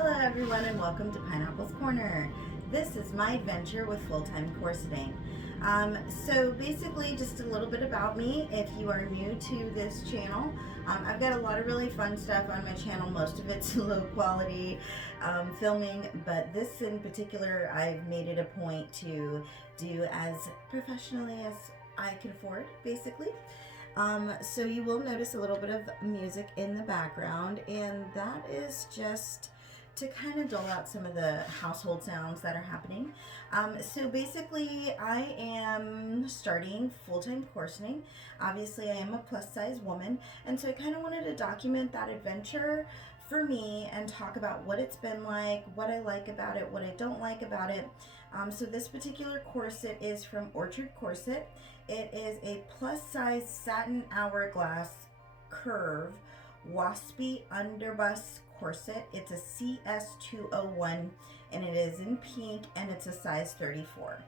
Hello everyone and welcome to Pineapple's Corner. This is my adventure with full-time corseting. So basically just a little bit about me if you are new to this channel. I've got a lot of really fun stuff on my channel. Most of it's low quality filming, but this in particular I've made it a point to do as professionally as I can afford, basically. So you will notice a little bit of music in the background, and that is just to kind of dole out some of the household sounds that are happening. So basically I am starting full-time corseting. Obviously I am a plus size woman, and so I kind of wanted to document that adventure for me and talk about what it's been like, what I like about it, what I don't like about it. So this particular corset is from Orchard Corset. It is a plus size satin hourglass curve waspy underbust corset. It's a CS201 and it is in pink and it's a size 34.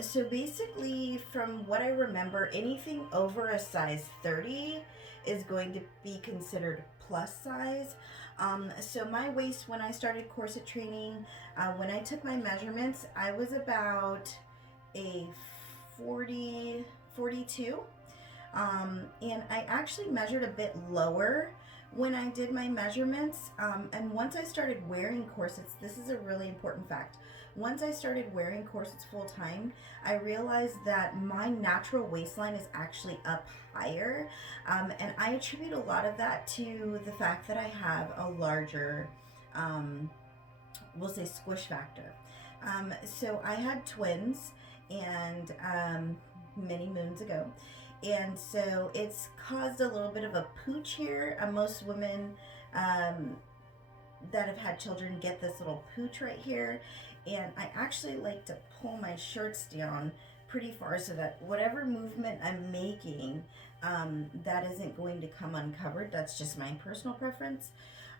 So basically from what I remember, anything over a size 30 is going to be considered plus size. So my waist when I started corset training, when I took my measurements, I was about a 42. And I actually measured a bit lower when I did my measurements, and once I started wearing corsets, this is a really important fact. Once I started wearing corsets full time, I realized that my natural waistline is actually up higher, and I attribute a lot of that to the fact that I have a larger, we'll say, squish factor. So I had twins, and many moons ago. And so it's caused a little bit of a pooch here. Most women that have had children get this little pooch right here. And I actually like to pull my shirts down pretty far so that whatever movement I'm making, that isn't going to come uncovered. That's just my personal preference.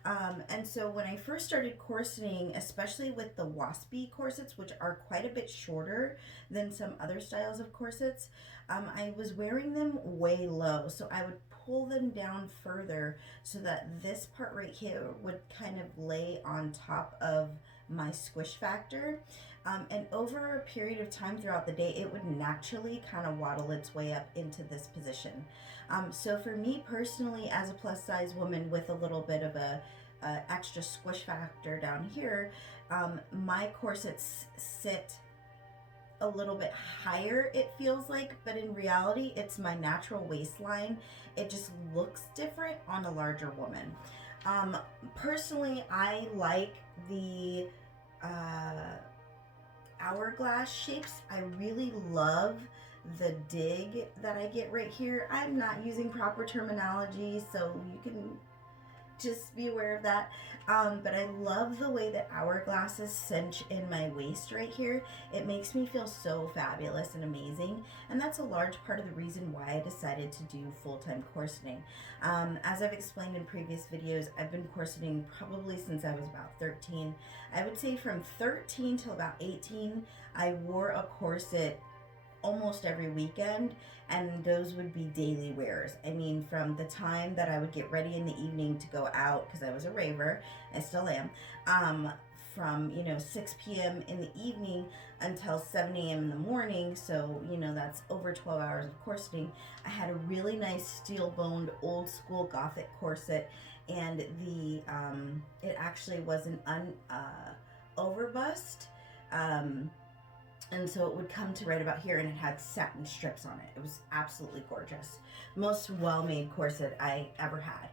And so when I first started corseting, especially with the waspy corsets, which are quite a bit shorter than some other styles of corsets, I was wearing them way low. So I would pull them down further so that this part right here would kind of lay on top of my squish factor. And over a period of time throughout the day, it would naturally kind of waddle its way up into this position. So for me personally, as a plus size woman with a little bit of a extra squish factor down here, my corsets sit a little bit higher, it feels like, but in reality it's my natural waistline. It just looks different on a larger woman. Personally, I like the hourglass shapes. I really love the dig that I get right here. I'm not using proper terminology, so you can just be aware of that. But I love the way that hourglasses cinch in my waist right here. It makes me feel so fabulous and amazing, and that's a large part of the reason why I decided to do full-time corseting. As I've explained in previous videos, I've been corseting probably since I was about 13. I would say from 13 till about 18, I wore a corset almost every weekend, and those would be daily wears. I mean, from the time that I would get ready in the evening to go out, because I was a raver, I still am, from 6 p.m. in the evening until 7 a.m. in the morning, so that's over 12 hours of corseting. I had a really nice steel-boned old school gothic corset, and it actually was an overbust, and so it would come to right about here, and it had satin strips on it. It was absolutely gorgeous. Most well-made corset I ever had.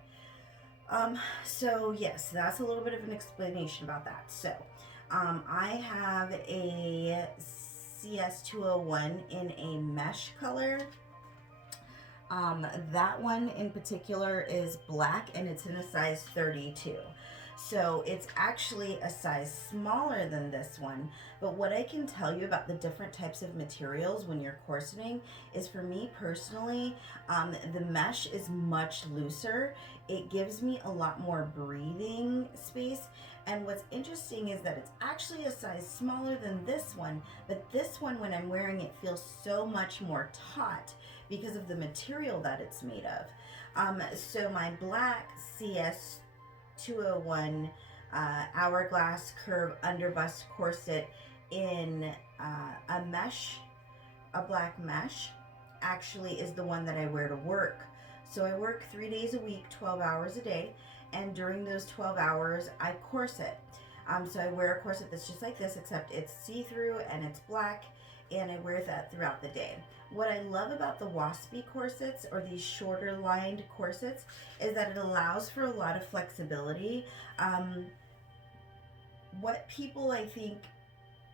So yes, that's a little bit of an explanation about that. So I have a CS201 in a mesh color. That one in particular is black, and it's in a size 32. So it's actually a size smaller than this one, but what I can tell you about the different types of materials when you're corseting is, for me personally, the mesh is much looser. It gives me a lot more breathing space, and what's interesting is that it's actually a size smaller than this one, but this one, when I'm wearing it, feels so much more taut because of the material that it's made of. So my black CS201 hourglass curve under bust corset in a mesh, a black mesh, actually is the one that I wear to work. So I work 3 days a week, 12 hours a day, and during those 12 hours, I corset. So I wear a corset that's just like this, except it's see-through and it's black, and I wear that throughout the day. What I love about the waspy corsets, or these shorter lined corsets, is that it allows for a lot of flexibility. What people, I think,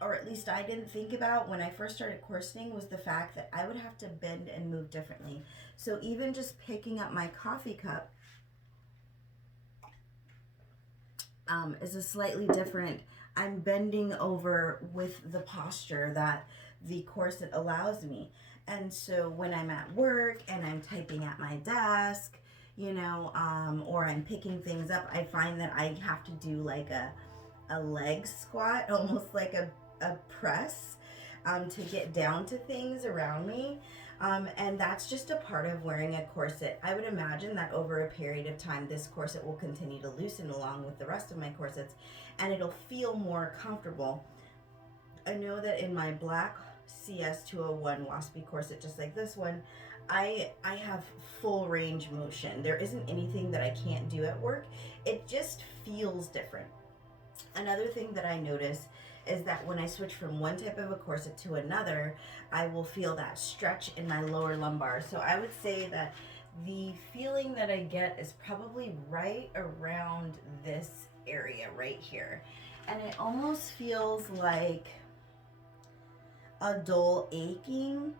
or at least I didn't think about when I first started corseting, was the fact that I would have to bend and move differently. So even just picking up my coffee cup is a slightly different. I'm bending over with the posture that the corset allows me. And so when I'm at work and I'm typing at my desk, or I'm picking things up, I find that I have to do like a leg squat, almost like a press, to get down to things around me. And that's just a part of wearing a corset. I would imagine that over a period of time, this corset will continue to loosen along with the rest of my corsets, and it'll feel more comfortable. I know that in my black CS201 waspy corset, just like this one, I have full range motion. There isn't anything that I can't do at work. It just feels different. Another thing that I notice is that when I switch from one type of a corset to another, I will feel that stretch in my lower lumbar. So I would say that the feeling that I get is probably right around this area right here. And it almost feels like a dull aching.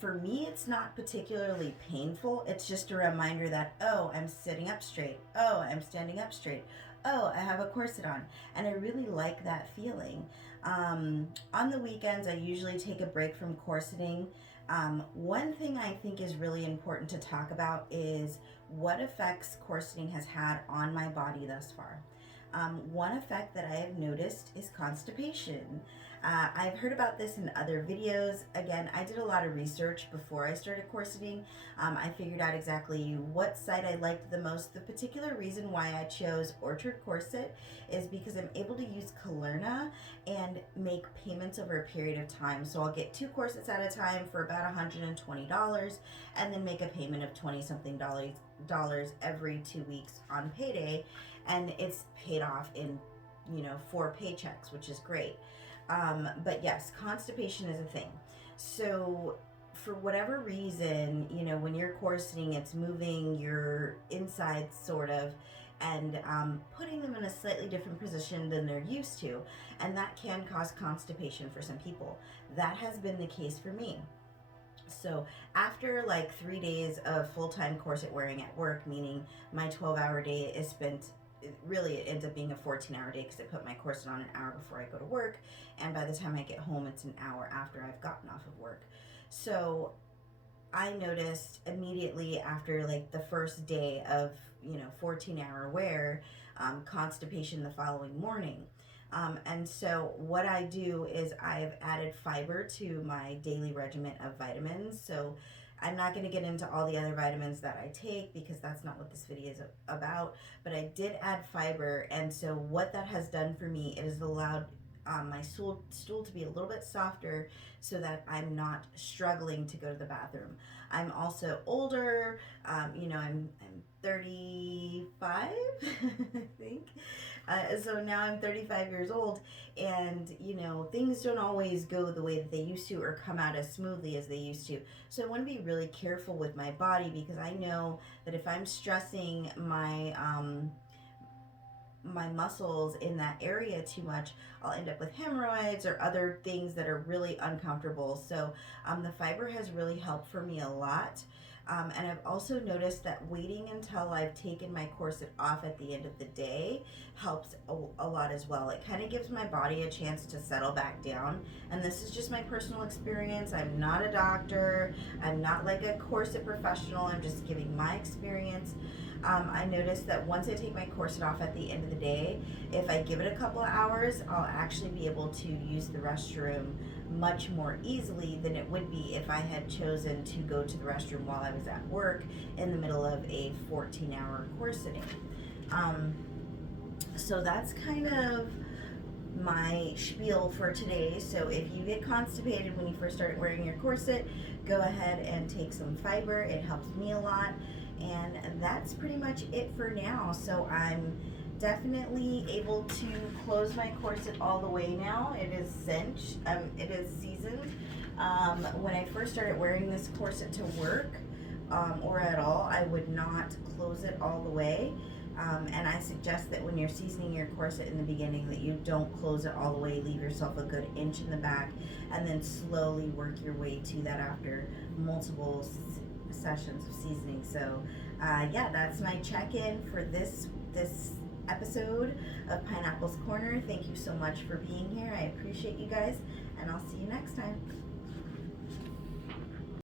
For me, it's not particularly painful. It's just a reminder that, oh, I'm sitting up straight. Oh, I'm standing up straight. Oh, I have a corset on. And I really like that feeling. On the weekends, I usually take a break from corseting. One thing I think is really important to talk about is what effects corseting has had on my body thus far. One effect that I have noticed is constipation. I've heard about this in other videos. Again, I did a lot of research before I started corseting. I figured out exactly what site I liked the most. The particular reason why I chose Orchard Corset is because I'm able to use Kalerna and make payments over a period of time. So I'll get 2 corsets at a time for about $120, and then make a payment of 20 something dollars every 2 weeks on payday, and it's paid off in 4 paychecks, which is great. But yes, constipation is a thing. So for whatever reason, when you're corseting, it's moving your insides sort of, and putting them in a slightly different position than they're used to. And that can cause constipation for some people. That has been the case for me. So after like 3 days of full-time corset wearing at work, meaning my 12-hour day is spent, it ends up being a 14-hour day because I put my corset on an hour before I go to work, and by the time I get home, it's an hour after I've gotten off of work. So I noticed immediately after like the first day of 14-hour wear, constipation the following morning. And so what I do is I've added fiber to my daily regimen of vitamins. So I'm not going to get into all the other vitamins that I take because that's not what this video is about, but I did add fiber, and so what that has done for me, it has allowed my stool to be a little bit softer so that I'm not struggling to go to the bathroom. I'm also older, I'm 35, I think. So now I'm 35 years old, and things don't always go the way that they used to or come out as smoothly as they used to. So I want to be really careful with my body, because I know that if I'm stressing my my muscles in that area too much, I'll end up with hemorrhoids or other things that are really uncomfortable. So the fiber has really helped for me a lot. And I've also noticed that waiting until I've taken my corset off at the end of the day helps a lot as well. It kind of gives my body a chance to settle back down. And this is just my personal experience. I'm not a doctor. I'm not like a corset professional. I'm just giving my experience. I noticed that once I take my corset off at the end of the day, if I give it a couple of hours, I'll actually be able to use the restroom much more easily than it would be if I had chosen to go to the restroom while I was at work in the middle of a 14-hour corseting. So that's kind of my spiel for today. So if you get constipated when you first start wearing your corset, go ahead and take some fiber. It helps me a lot. And that's pretty much it for now. So I'm definitely able to close my corset all the way now. It is cinched, it is seasoned. When I first started wearing this corset to work, or at all, I would not close it all the way. And I suggest that when you're seasoning your corset in the beginning that you don't close it all the way, leave yourself a good inch in the back, and then slowly work your way to that after multiple sessions of seasoning. So yeah, that's my check-in for this episode of Pineapple's Corner. Thank you so much for being here. I appreciate you guys, and I'll see you next time.